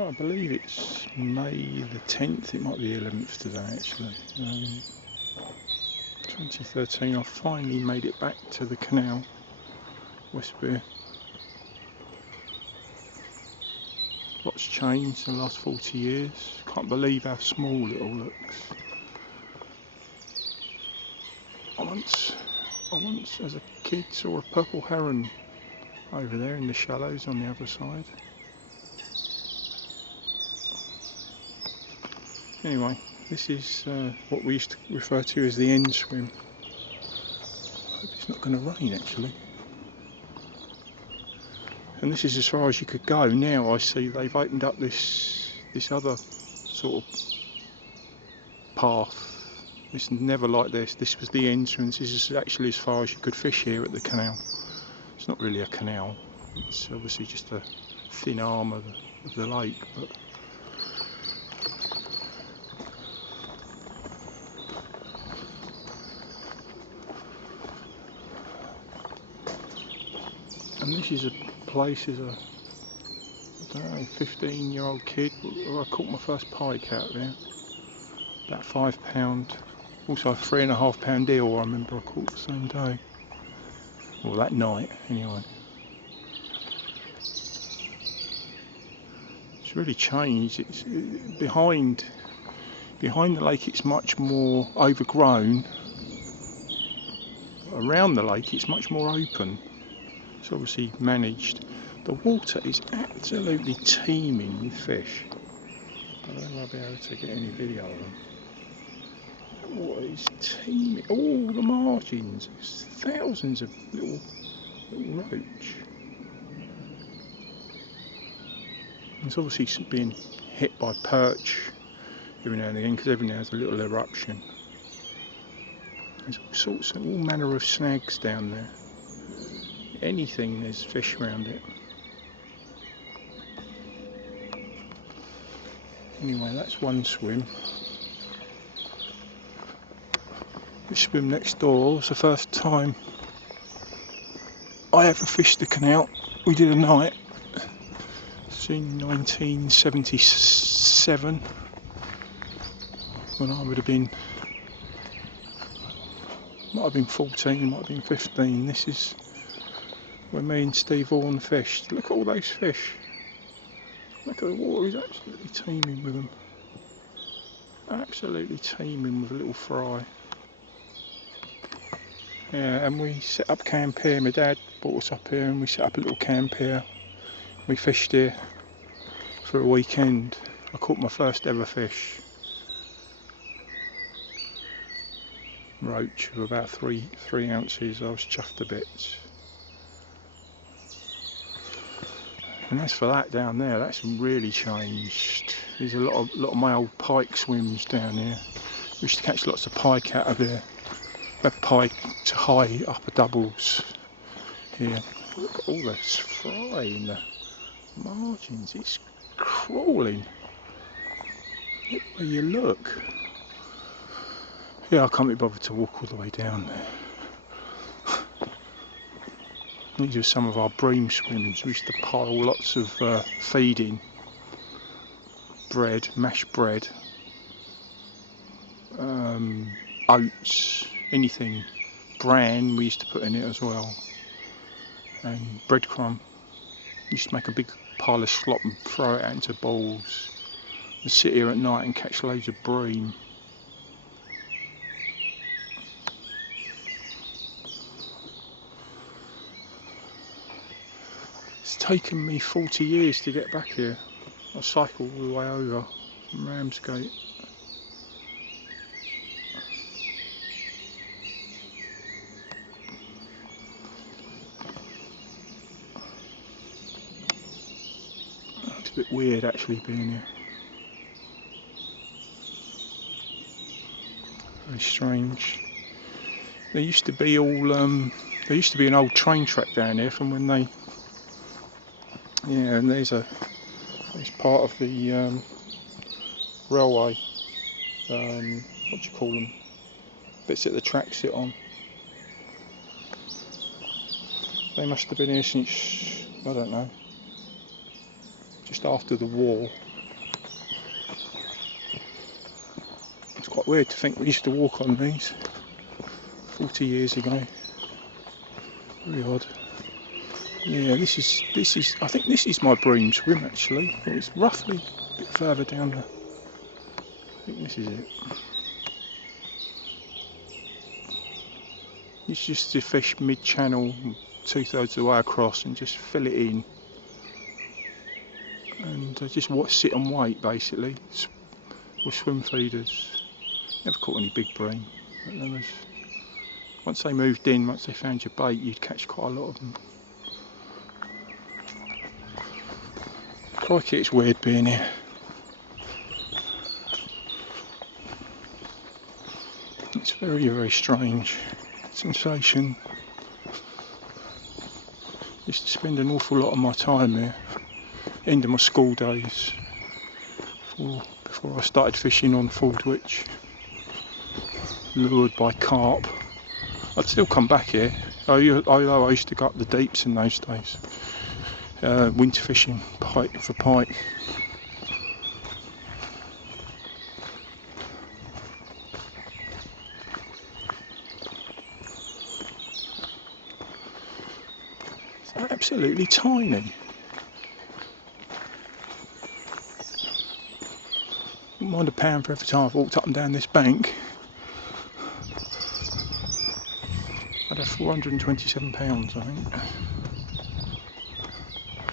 I believe it's May the 10th, it might be the 11th today actually. 2013, I finally made it back to the canal, Westbere. Lots changed in the last 40 years. Can't believe how small it all looks. I once as a kid saw a purple heron over there in the shallows on the other side. Anyway, this is what we used to refer to as the end swim. I hope it's not going to rain actually. And this is as far as you could go. Now I see they've opened up this other sort of path. It's never like this. This was the entrance. This is actually as far as you could fish here at the canal. It's not really a canal. It's obviously just a thin arm of the lake, but and this is a place as a, I don't know, 15-year-old kid. I caught my first pike out there, about £5. Also a 3.5 pound eel I remember I caught the same day, or that night anyway. It's really changed. It's behind the lake it's much more overgrown. Around the lake it's much more open. It's obviously managed. The water is absolutely teeming with fish. I don't know if I'll be able to get any video of them. The water is teeming. All the margins. There's thousands of little roach. It's obviously being hit by perch every now and again, because every now there's a little eruption. There's all sorts of, all manner of snags down there. Anything, there's fish around it. Anyway, that's one swim. This swim next door was the first time I ever fished the canal. We did a night. It's in 1977, when I would have been, might have been 14, might have been 15. This is when me and Steve Vaughan fished. Look at all those fish. Look at the water, is absolutely teeming with them. Absolutely teeming with a little fry. Yeah, and we set up camp here. My dad brought us up here and we set up a little camp here. We fished here for a weekend. I caught my first ever fish. Roach of about three ounces. I was chuffed to bits. And as for that down there, that's really changed. There's a lot of my old pike swims down here. We used to catch lots of pike out of there. We had pike to high upper doubles here. Look at all this fry in the margins. It's crawling. Look where you look. Yeah, I can't be bothered to walk all the way down there. These are some of our bream swims. We used to pile lots of feed in. Bread, mashed bread, oats, anything. Bran we used to put in it as well. And breadcrumb. Used to make a big pile of slop and throw it out into bowls. And sit here at night and catch loads of bream. It's taken me 40 years to get back here. I cycled all the way over from Ramsgate. It's a bit weird actually being here. Very strange. There used to be there used to be an old train track down here from when they. Yeah, and there's part of the railway. What do you call them? Bits that the tracks sit on. They must have been here since, I don't know, just after the war. weird to think we used to walk on these 40 years ago. Very odd. Yeah, this is. I think this is my bream swim actually. It's roughly a bit further down the. I think this is it. It's just to fish mid-channel, 2/3 of the way across, and just fill it in, and just sit and wait basically with swim feeders. Never caught any big bream. But there was, once they moved in, once they found your bait, you'd catch quite a lot of them. Crikey, it's weird being here. It's very, very strange sensation. Used to spend an awful lot of my time here, end of my school days, before I started fishing on Fordwich, lured by carp. I'd still come back here. I used to go up the deeps in those days, winter fishing for pike. It's absolutely tiny. Wouldn't mind £1 for every time I've walked up and down this bank. I'd have £427, I think.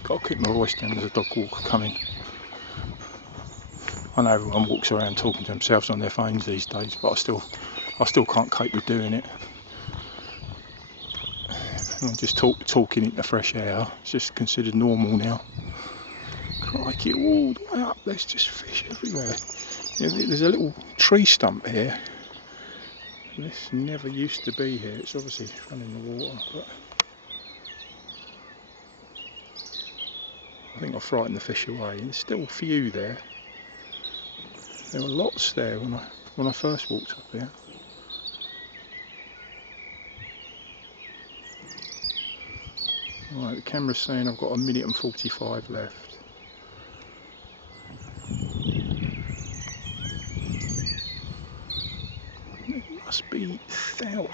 Got to keep my voice down, there's a dog walker coming. I know everyone walks around talking to themselves on their phones these days, but I still can't cope with doing it. I'm just talking into fresh air. It's just considered normal now. Crikey, all the way up, there's just fish everywhere. Yeah, there's a little tree stump here. This never used to be here. It's obviously run in the water, but I think I frightened the fish away. There's still a few there. There were lots there when I first walked up here. Right, the camera's saying I've got 1 minute and 45 left. It must be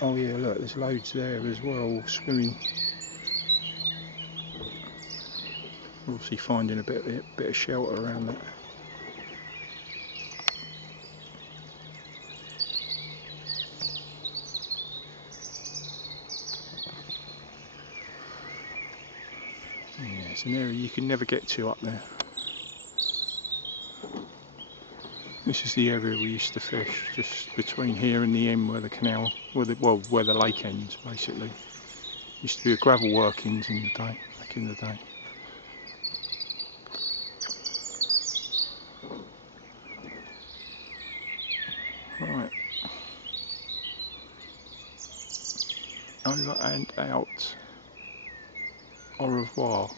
oh yeah, look, there's loads there as well swimming. Obviously finding a bit of shelter around that. Yeah, it's an area you can never get to up there. This is the area we used to fish, just between here and the end where the canal, where the lake ends basically. Used to be a gravel workings in the day, back in the day. Right. Over and out. Au revoir.